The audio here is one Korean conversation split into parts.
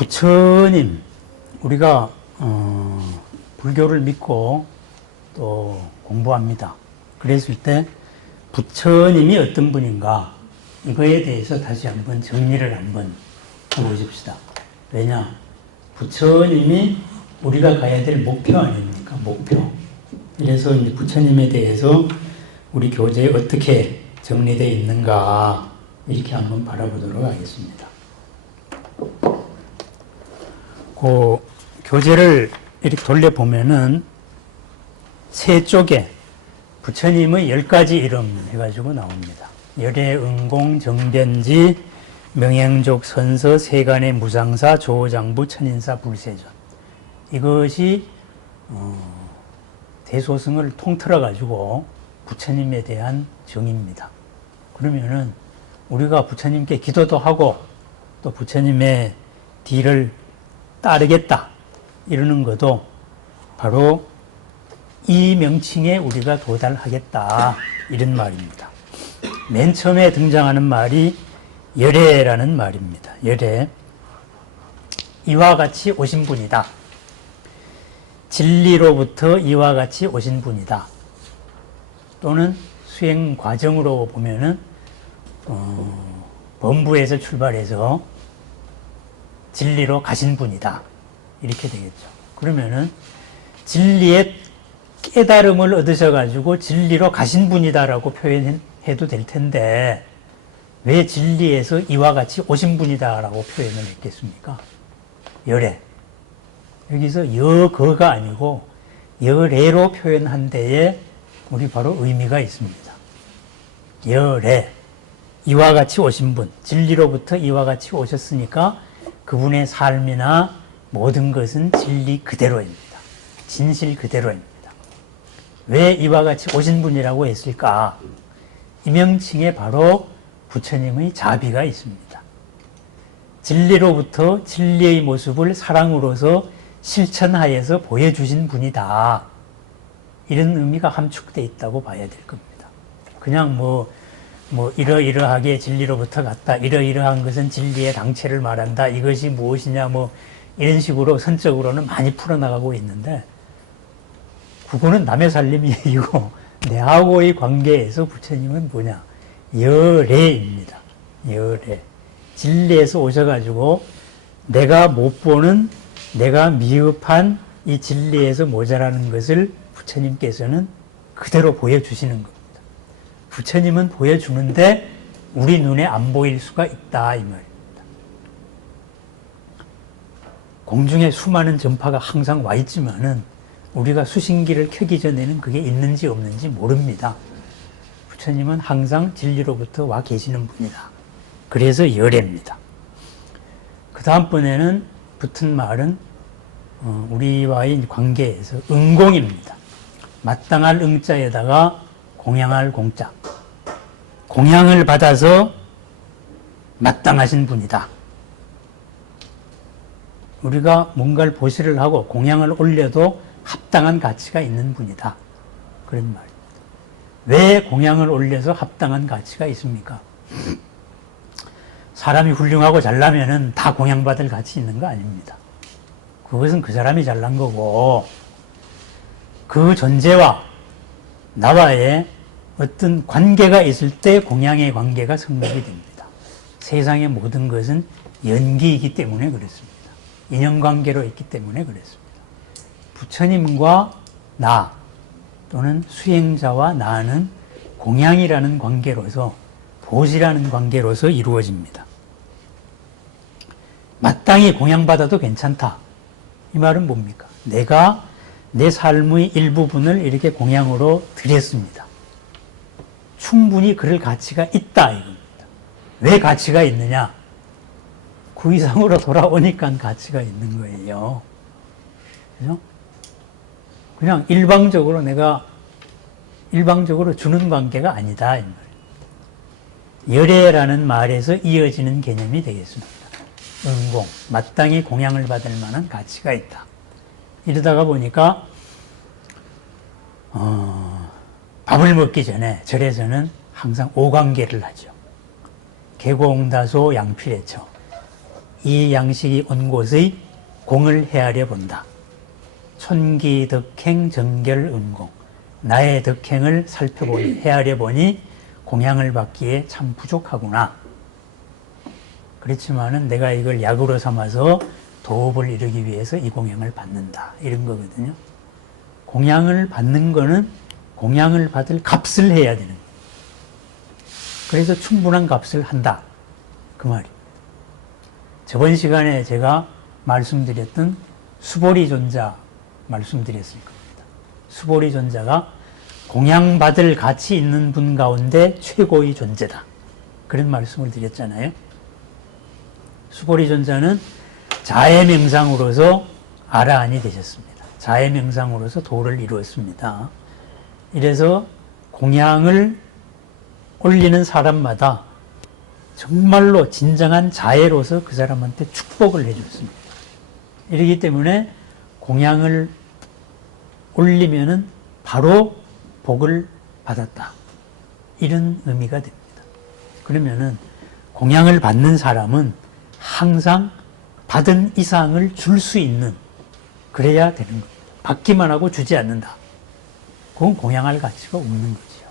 부처님, 우리가 불교를 믿고 또 공부합니다. 그랬을 때 부처님이 어떤 분인가, 이거에 대해서 다시 한번 정리를 한번 해보십시다. 왜냐? 부처님이 우리가 가야 될 목표 아닙니까? 목표. 그래서 이제 부처님에 대해서 우리 교재에 어떻게 정리되어 있는가, 이렇게 한번 바라보도록 하겠습니다. 그 교재를 이렇게 돌려보면은 세 쪽에 부처님의 10가지 이름 해가지고 나옵니다. 열애, 응공, 정변지, 명행족, 선서, 세간의 무상사, 조장부, 천인사, 불세전. 이것이 대소승을 통틀어가지고 부처님에 대한 정의입니다. 그러면은 우리가 부처님께 기도도 하고 또 부처님의 뒤를 따르겠다 이러는 것도 바로 이 명칭에 우리가 도달하겠다 이런 말입니다. 맨 처음에 등장하는 말이 열애라는 말입니다. 열애, 이와 같이 오신 분이다. 진리로부터 이와 같이 오신 분이다. 또는 수행 과정으로 보면은 범부에서 출발해서 진리로 가신 분이다. 이렇게 되겠죠. 그러면은 진리의 깨달음을 얻으셔가지고 진리로 가신 분이다라고 표현해도 될 텐데 왜 진리에서 이와 같이 오신 분이다라고 표현을 했겠습니까? 열애. 여기서 여거가 아니고 열애로 표현한 데에 우리 바로 의미가 있습니다. 열애. 이와 같이 오신 분, 진리로부터 이와 같이 오셨으니까 그분의 삶이나 모든 것은 진리 그대로입니다. 진실 그대로입니다. 왜 이와 같이 오신 분이라고 했을까? 이 명칭에 바로 부처님의 자비가 있습니다. 진리로부터 진리의 모습을 사랑으로서 실천하여서 보여주신 분이다. 이런 의미가 함축되어 있다고 봐야 될 겁니다. 그냥 이러이러하게 진리로부터 갔다. 이러이러한 것은 진리의 당체를 말한다. 이것이 무엇이냐, 이런 식으로 선적으로는 많이 풀어나가고 있는데, 그거는 남의 살림이고, 내하고의 관계에서 부처님은 뭐냐? 열애입니다. 열애. 진리에서 오셔가지고, 내가 못 보는, 내가 미흡한 이 진리에서 모자라는 것을 부처님께서는 그대로 보여주시는 겁니다. 부처님은 보여주는데 우리 눈에 안 보일 수가 있다 이 말입니다. 공중에 수많은 전파가 항상 와 있지만은 우리가 수신기를 켜기 전에는 그게 있는지 없는지 모릅니다. 부처님은 항상 진리로부터 와 계시는 분이다. 그래서 열애입니다. 그 다음번에는 붙은 말은 우리와의 관계에서 응공입니다. 마땅할 응자에다가 공양할 공자. 공양을 받아서 마땅하신 분이다. 우리가 뭔가를 보시를 하고 공양을 올려도 합당한 가치가 있는 분이다. 그런 말입니다. 왜 공양을 올려서 합당한 가치가 있습니까? 사람이 훌륭하고 잘나면은 다 공양받을 가치 있는 거 아닙니다. 그것은 그 사람이 잘난 거고 그 존재와 나와의 어떤 관계가 있을 때 공양의 관계가 성립이 됩니다. 세상의 모든 것은 연기이기 때문에 그렇습니다. 인연관계로 있기 때문에 그렇습니다. 부처님과 나 또는 수행자와 나는 공양이라는 관계로서 보시라는 관계로서 이루어집니다. 마땅히 공양받아도 괜찮다. 이 말은 뭡니까? 내가 내 삶의 일부분을 이렇게 공양으로 드렸습니다. 충분히 그럴 가치가 있다 이겁니다. 왜 가치가 있느냐? 그 이상으로 돌아오니까 가치가 있는 거예요. 그죠? 그냥 일방적으로 주는 관계가 아니다 이 말이에요. 열애라는 말에서 이어지는 개념이 되겠습니다. 응공, 마땅히 공양을 받을 만한 가치가 있다. 이러다가 보니까 밥을 먹기 전에 절에서는 항상 오관계를 하죠. 계공다소 양필해처. 이 양식이 온 곳의 공을 헤아려 본다. 촌기 덕행 정결 은공. 나의 덕행을 살펴보니 헤아려 보니 공양을 받기에 참 부족하구나. 그렇지만은 내가 이걸 약으로 삼아서 도업을 이루기 위해서 이 공양을 받는다. 이런 거거든요. 공양을 받는 거는 공양을 받을 값을 해야 되는 거예요. 그래서 충분한 값을 한다. 그 말입니다. 저번 시간에 제가 말씀드렸던 수보리존자 말씀드렸을 겁니다. 수보리존자가 공양받을 가치 있는 분 가운데 최고의 존재다. 그런 말씀을 드렸잖아요. 수보리존자는 자해명상으로서 아라한이 되셨습니다. 자해명상으로서 도를 이루었습니다. 이래서 공양을 올리는 사람마다 정말로 진정한 자애로서 그 사람한테 축복을 해줬습니다. 이러기 때문에 공양을 올리면은 바로 복을 받았다. 이런 의미가 됩니다. 그러면은 공양을 받는 사람은 항상 받은 이상을 줄 수 있는, 그래야 되는 겁니다. 받기만 하고 주지 않는다. 그건 공양할 가치가 없는 거지요.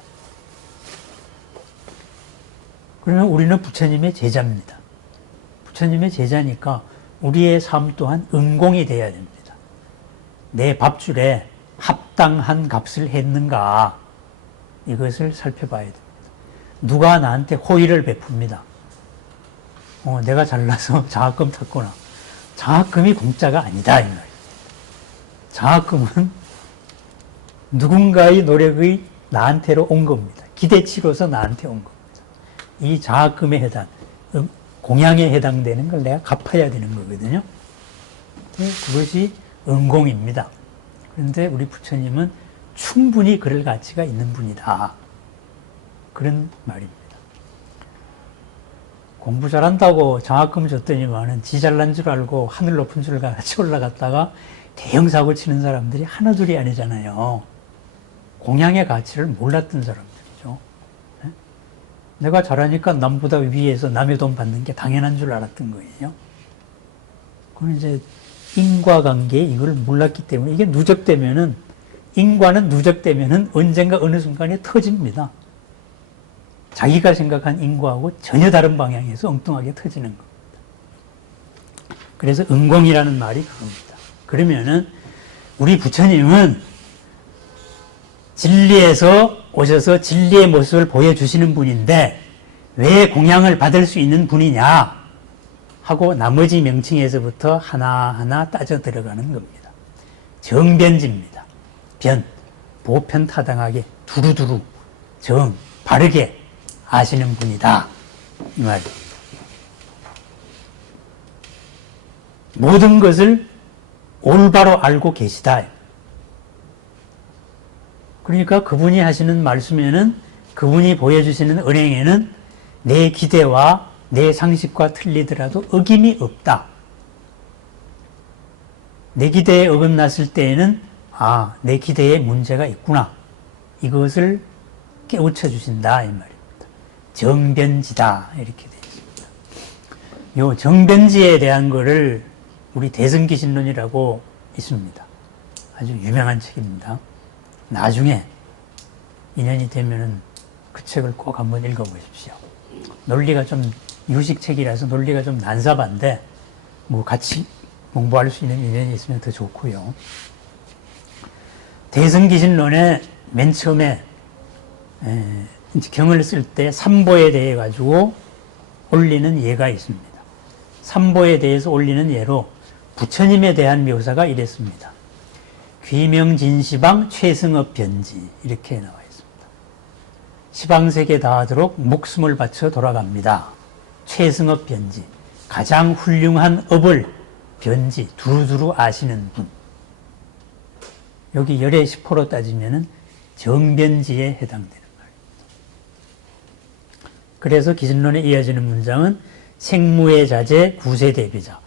그러면 우리는 부처님의 제자입니다. 부처님의 제자니까 우리의 삶 또한 은공이 되어야 됩니다. 내 밥줄에 합당한 값을 했는가, 이것을 살펴봐야 됩니다. 누가 나한테 호의를 베풉니다. 내가 잘나서 장학금 탔구나. 장학금이 공짜가 아니다, 이 말이에요. 장학금은 누군가의 노력의 나한테로 온 겁니다. 기대치로서 나한테 온 겁니다. 이 장학금에 해당, 공양에 해당되는 걸 내가 갚아야 되는 거거든요. 그것이 은공입니다. 그런데 우리 부처님은 충분히 그럴 가치가 있는 분이다. 그런 말입니다. 공부 잘한다고 장학금 줬더니만은 지 잘난 줄 알고 하늘 높은 줄 같이 올라갔다가 대형 사고 치는 사람들이 하나둘이 아니잖아요. 공양의 가치를 몰랐던 사람들이죠. 네? 내가 잘하니까 남보다 위에서 남의 돈 받는 게 당연한 줄 알았던 거예요. 그건 이제 인과관계 이걸 몰랐기 때문에, 이게 누적되면은, 인과는 누적되면은 언젠가 어느 순간에 터집니다. 자기가 생각한 인과하고 전혀 다른 방향에서 엉뚱하게 터지는 겁니다. 그래서 은공이라는 말이 그겁니다. 그러면은 우리 부처님은 진리에서 오셔서 진리의 모습을 보여주시는 분인데 왜 공양을 받을 수 있는 분이냐 하고 나머지 명칭에서부터 하나하나 따져 들어가는 겁니다. 정변지입니다. 변, 보편타당하게 두루두루 정, 바르게 아시는 분이다. 이 말입니다. 모든 것을 올바로 알고 계시다. 그러니까 그분이 하시는 말씀에는, 그분이 보여주시는 은행에는 내 기대와 내 상식과 틀리더라도 어김이 없다. 내 기대에 어긋났을 때에는 내 기대에 문제가 있구나. 이것을 깨우쳐 주신다. 이 말입니다. 정변지다. 이렇게 되어 있습니다. 요 정변지에 대한 거를 우리 대승기신론이라고 있습니다. 아주 유명한 책입니다. 나중에 인연이 되면은 그 책을 꼭 한번 읽어보십시오. 논리가 좀 유식책이라서 논리가 좀 난삽한데 뭐 같이 공부할 수 있는 인연이 있으면 더 좋고요. 대승기신론에 맨 처음에 경을 쓸 때 삼보에 대해 가지고 올리는 예가 있습니다. 삼보에 대해서 올리는 예로 부처님에 대한 묘사가 이랬습니다. 귀명진시방 최승업 변지 이렇게 나와 있습니다. 시방세계 다하도록 목숨을 바쳐 돌아갑니다. 최승업 변지, 가장 훌륭한 업을 변지 두루두루 아시는 분. 여기 열의 10호로 따지면은 정변지에 해당되는 말입니다. 그래서 기신론에 이어지는 문장은 생무의 자제 구세대비자.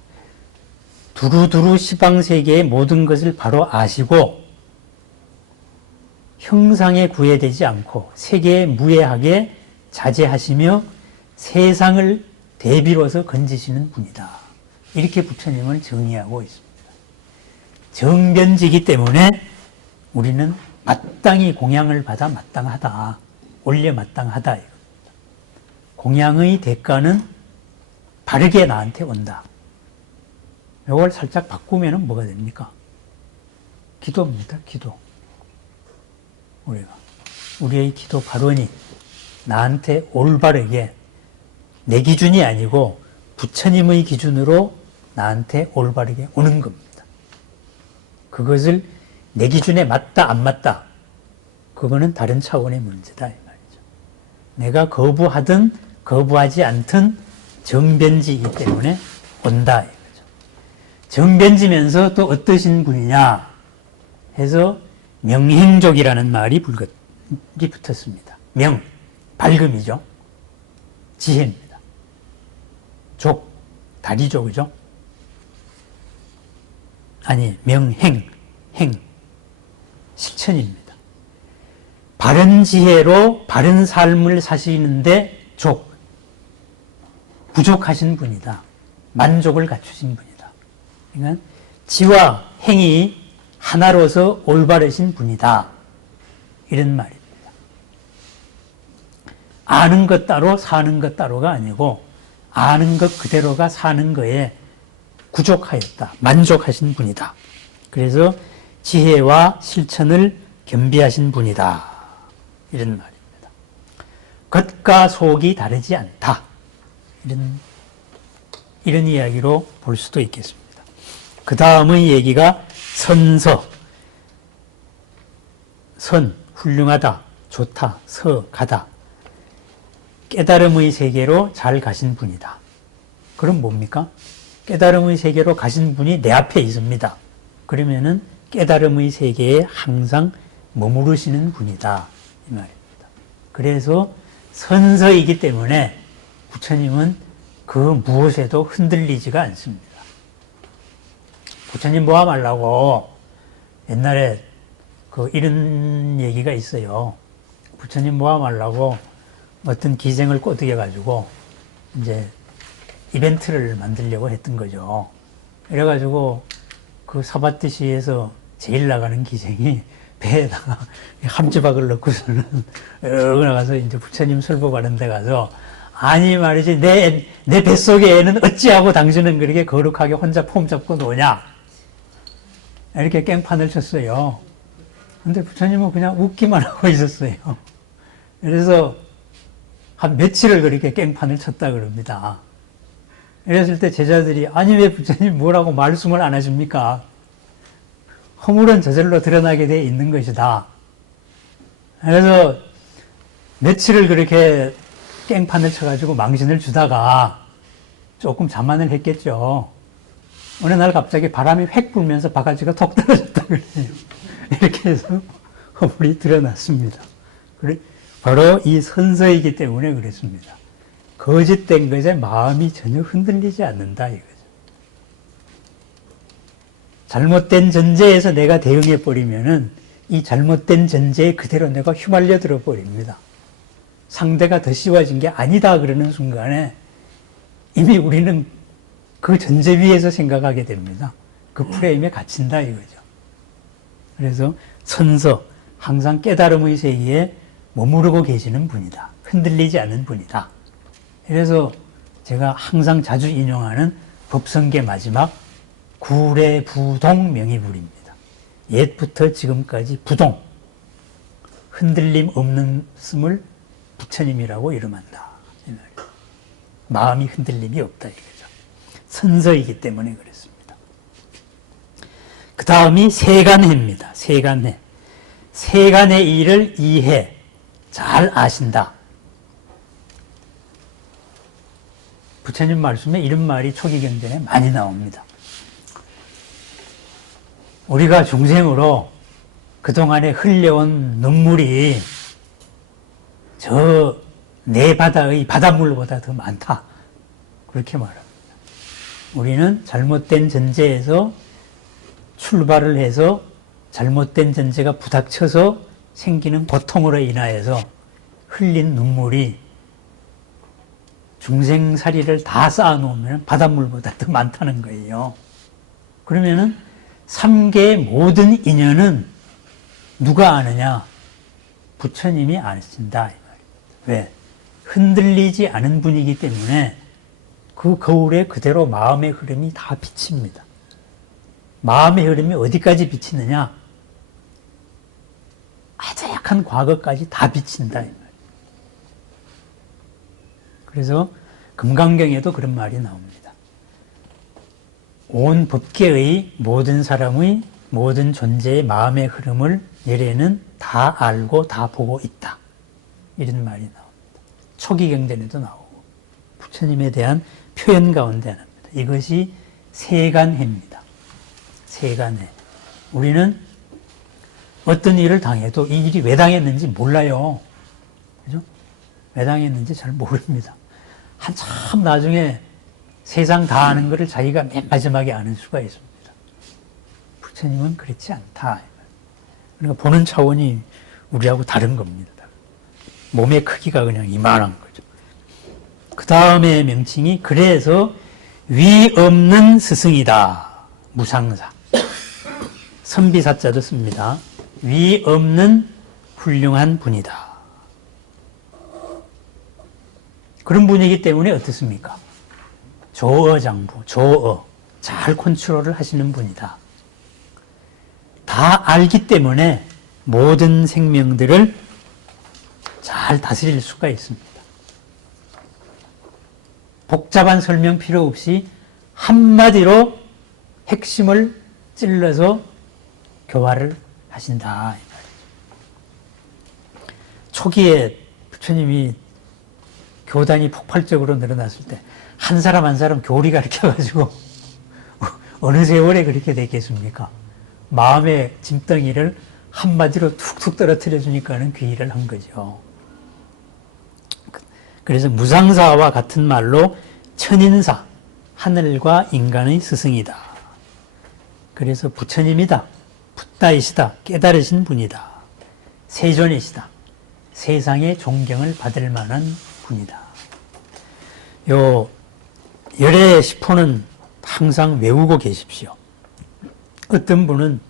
두루두루 시방세계의 모든 것을 바로 아시고 형상에 구애되지 않고 세계에 무해하게 자제하시며 세상을 대비로서 건지시는 분이다. 이렇게 부처님을 정의하고 있습니다. 정변지이기 때문에 우리는 마땅히 공양을 받아 마땅하다. 올려 마땅하다. 이겁니다. 공양의 대가는 바르게 나한테 온다. 이걸 살짝 바꾸면 뭐가 됩니까? 기도입니다. 기도. 우리의 기도 발언이 나한테 올바르게 내 기준이 아니고 부처님의 기준으로 나한테 올바르게 오는 겁니다. 그것을 내 기준에 맞다 안 맞다 그거는 다른 차원의 문제다 이 말이죠. 내가 거부하든 거부하지 않든 정변지이기 때문에 온다 이거죠. 정변지면서 또 어떠신 분이냐 해서 명행족이라는 말이 붙었습니다. 명, 밝음이죠. 지혜입니다. 족, 다리족이죠. 아니, 명행, 행, 실천입니다. 바른 지혜로 바른 삶을 사시는데 족, 부족하신 분이다. 만족을 갖추신 분이다. 그러니까 지와 행이 하나로서 올바르신 분이다. 이런 말입니다. 아는 것 따로 사는 것 따로가 아니고 아는 것 그대로가 사는 거에 구족하였다. 만족하신 분이다. 그래서 지혜와 실천을 겸비하신 분이다. 이런 말입니다. 겉과 속이 다르지 않다. 이런 이야기로 볼 수도 있겠습니다. 그 다음의 얘기가 선서. 선, 훌륭하다, 좋다, 서, 가다. 깨달음의 세계로 잘 가신 분이다. 그럼 뭡니까? 깨달음의 세계로 가신 분이 내 앞에 있습니다. 그러면은 깨달음의 세계에 항상 머무르시는 분이다. 이 말입니다. 그래서 선서이기 때문에 부처님은 그 무엇에도 흔들리지가 않습니다. 부처님 모함 하려고 옛날에 이런 얘기가 있어요. 부처님 모함 하려고 어떤 기생을 꼬드겨가지고 이제 이벤트를 만들려고 했던 거죠. 이래가지고 그 사바티시에서 제일 나가는 기생이 배에다가 함지박을 넣고서는 나가서 이제 부처님 설법하는 데 가서 아니 말이지 내 뱃속에 애는 어찌하고 당신은 그렇게 거룩하게 혼자 폼 잡고 노냐 이렇게 깽판을 쳤어요. 근데 부처님은 그냥 웃기만 하고 있었어요. 그래서 한 며칠을 그렇게 깽판을 쳤다 그럽니다. 이랬을 때 제자들이 아니 왜 부처님 뭐라고 말씀을 안 하십니까? 허물은 저절로 드러나게 돼 있는 것이다. 그래서 며칠을 그렇게 깽판을 쳐가지고 망신을 주다가 조금 자만을 했겠죠. 어느 날 갑자기 바람이 획 불면서 바가지가 톡 떨어졌다 그래요. 이렇게 해서 허물이 드러났습니다. 바로 이 선서이기 때문에 그랬습니다. 거짓된 것에 마음이 전혀 흔들리지 않는다 이거죠. 잘못된 전제에서 내가 대응해버리면은 이 잘못된 전제에 그대로 내가 휘말려 들어 버립니다. 상대가 더 쉬워진 게 아니다 그러는 순간에 이미 우리는 그 전제 위에서 생각하게 됩니다. 그 프레임에 갇힌다 이거죠. 그래서 선서, 항상 깨달음의 세계에 머무르고 계시는 분이다. 흔들리지 않는 분이다. 그래서 제가 항상 자주 인용하는 법성계 마지막 구례부동 명의불입니다. 옛부터 지금까지 부동, 흔들림 없는 스물 부처님이라고 이름한다. 마음이 흔들림이 없다 이거죠. 선서이기 때문에 그랬습니다. 그 다음이 세간해입니다. 세간해. 세간의 일을 이해, 잘 아신다. 부처님 말씀에 이런 말이 초기경전에 많이 나옵니다. 우리가 중생으로 그동안에 흘려온 눈물이 저 내 바다의 바닷물보다 더 많다. 그렇게 말합니다. 우리는 잘못된 전제에서 출발을 해서 잘못된 전제가 부닥쳐서 생기는 고통으로 인하여서 흘린 눈물이 중생사리를 다 쌓아놓으면 바닷물보다 더 많다는 거예요. 그러면은 삼계의 모든 인연은 누가 아느냐? 부처님이 아신다. 왜? 흔들리지 않은 분이기 때문에 그 거울에 그대로 마음의 흐름이 다 비칩니다. 마음의 흐름이 어디까지 비치느냐? 아주 약한 과거까지 다 비친다. 그래서 금강경에도 그런 말이 나옵니다. 온 법계의 모든 사람의 모든 존재의 마음의 흐름을 열애는 다 알고 다 보고 있다. 이런 말이 나옵니다. 초기경전에도 나오고 부처님에 대한 표현 가운데 하나입니다. 이것이 세간해입니다. 세간해. 우리는 어떤 일을 당해도 이 일이 왜 당했는지 몰라요. 그죠? 왜 당했는지 잘 모릅니다. 한참 나중에 세상 다 아는 것을 자기가 맨 마지막에 아는 수가 있습니다. 부처님은 그렇지 않다. 그러니까 보는 차원이 우리하고 다른 겁니다. 몸의 크기가 그냥 이만한 거죠. 그 다음에 명칭이 그래서 위 없는 스승이다. 무상사. 선비사자도 씁니다. 위 없는 훌륭한 분이다. 그런 분이기 때문에 어떻습니까? 조어장부, 조어. 잘 컨트롤을 하시는 분이다. 다 알기 때문에 모든 생명들을 잘 다스릴 수가 있습니다. 복잡한 설명 필요 없이 한마디로 핵심을 찔러서 교화를 하신다. 초기에 부처님이 교단이 폭발적으로 늘어났을 때 한 사람 한 사람 교리 가르쳐가지고 어느 세월에 그렇게 됐겠습니까? 마음의 짐덩이를 한마디로 툭툭 떨어뜨려 주니까는 그 일을 한 거죠. 그래서 무상사와 같은 말로 천인사, 하늘과 인간의 스승이다. 그래서 부처님이다. 붓다이시다. 깨달으신 분이다. 세존이시다. 세상의 존경을 받을 만한 분이다. 요 열의 시포는 항상 외우고 계십시오. 어떤 분은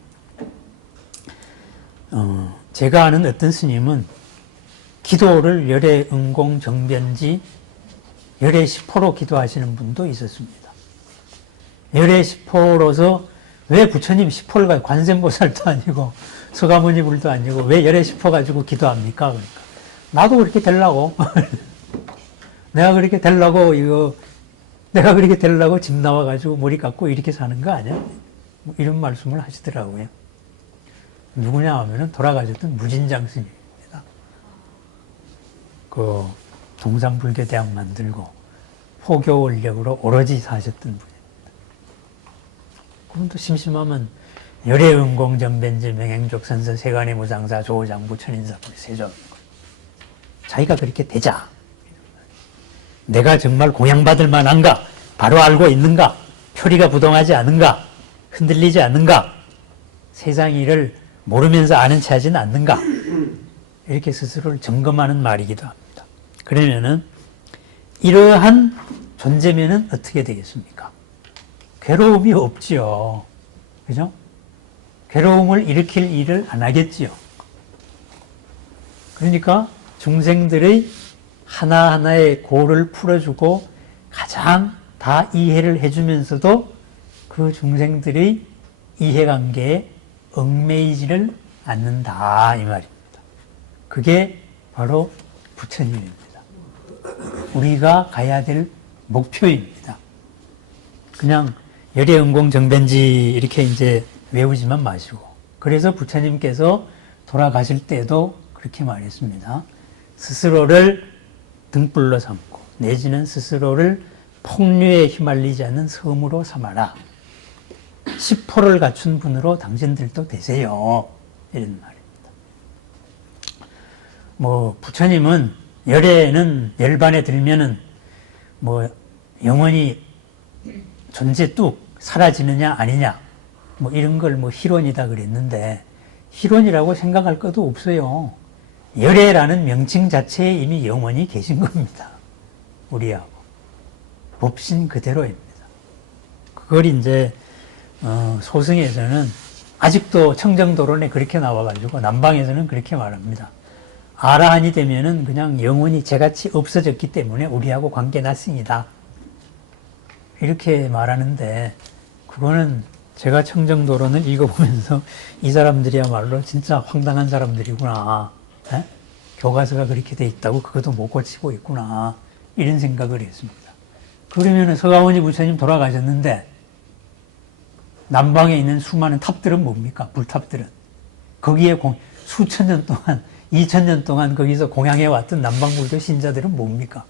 제가 아는 어떤 스님은 기도를 열의 응공 정변지 열의 시포로 기도하시는 분도 있었습니다. 열의 시포로서 왜 부처님 시포를 가지고 관세음보살도 아니고 서가모니 불도 아니고 왜 열의 시포 가지고 기도합니까? 그러니까 나도 그렇게 되려고 내가 그렇게 되려고 집 나와가지고 머리 깎고 이렇게 사는 거 아니야? 뭐 이런 말씀을 하시더라고요. 누구냐 하면은 돌아가셨던 무진장 스님입니다. 그 동상불교대학 만들고 포교 원력으로 오로지 사셨던 분입니다. 그분도 심심하면 열애응공전변지 명행족선서 세간의 무상사 조장부 천인사 세존 자기가 그렇게 되자. 내가 정말 공양받을 만한가? 바로 알고 있는가? 표리가 부동하지 않은가? 흔들리지 않는가? 세상 일을 모르면서 아는 체 하지는 않는가? 이렇게 스스로를 점검하는 말이기도 합니다. 그러면은 이러한 존재면은 어떻게 되겠습니까? 괴로움이 없지요. 그죠? 괴로움을 일으킬 일을 안 하겠지요. 그러니까 중생들의 하나하나의 고를 풀어주고 가장 다 이해를 해주면서도 그 중생들의 이해관계에 얽매이지를 않는다 이 말입니다. 그게 바로 부처님입니다. 우리가 가야 될 목표입니다. 그냥 열애응공정변지 이렇게 이제 외우지만 마시고 그래서 부처님께서 돌아가실 때도 그렇게 말했습니다. 스스로를 등불로 삼고 내지는 스스로를 폭류에 휘말리지 않는 섬으로 삼아라. 시포를 갖춘 분으로 당신들도 되세요. 이런 말입니다. 뭐 부처님은 열애는 열반에 들면은 뭐 영원히 존재 뚝 사라지느냐 아니냐 뭐 이런 걸 뭐 희론이다 그랬는데 희론이라고 생각할 것도 없어요. 열애라는 명칭 자체에 이미 영원히 계신 겁니다. 우리하고. 법신 그대로입니다. 그걸 이제 소승에서는 아직도 청정도론에 그렇게 나와가지고 남방에서는 그렇게 말합니다. 아라한이 되면은 그냥 영혼이 죄같이 없어졌기 때문에 우리하고 관계 났습니다. 이렇게 말하는데 그거는 제가 청정도론을 읽어보면서 이 사람들이야말로 진짜 황당한 사람들이구나. 에? 교과서가 그렇게 돼 있다고 그것도 못 고치고 있구나. 이런 생각을 했습니다. 그러면은 서가모니 부처님 돌아가셨는데 남방에 있는 수많은 탑들은 뭡니까? 불탑들은. 거기에 수천 년 동안 2000년 동안 거기서 공양해왔던 남방불교 신자들은 뭡니까?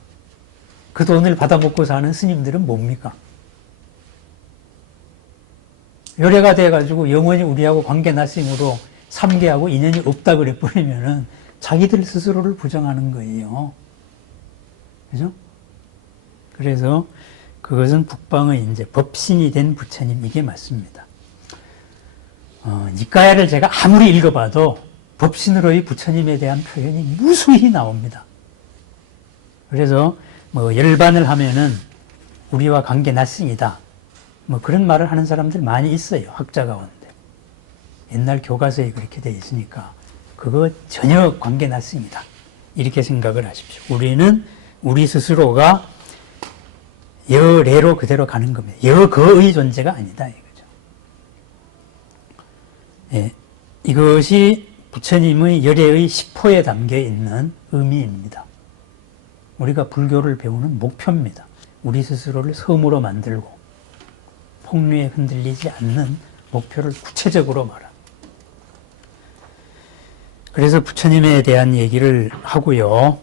그 돈을 받아먹고 사는 스님들은 뭡니까? 열애가 돼가지고 영원히 우리하고 관계 났으므로 삼계하고 인연이 없다 그래버리면은 자기들 스스로를 부정하는 거예요. 그죠? 그래서 그것은 북방의 이제 법신이 된 부처님, 이게 맞습니다. 니까야를 제가 아무리 읽어봐도 법신으로의 부처님에 대한 표현이 무수히 나옵니다. 그래서 뭐 열반을 하면은 우리와 관계 났습니다. 뭐 그런 말을 하는 사람들 많이 있어요. 학자 가운데. 옛날 교과서에 그렇게 되어 있으니까 그거 전혀 관계 났습니다. 이렇게 생각을 하십시오. 우리는 우리 스스로가 여래로 그대로 가는 겁니다. 여거의 존재가 아니다 이거죠. 예, 이것이 부처님의 열애의 시포에 담겨 있는 의미입니다. 우리가 불교를 배우는 목표입니다. 우리 스스로를 섬으로 만들고 폭류에 흔들리지 않는 목표를 구체적으로 말합니다. 그래서 부처님에 대한 얘기를 하고요.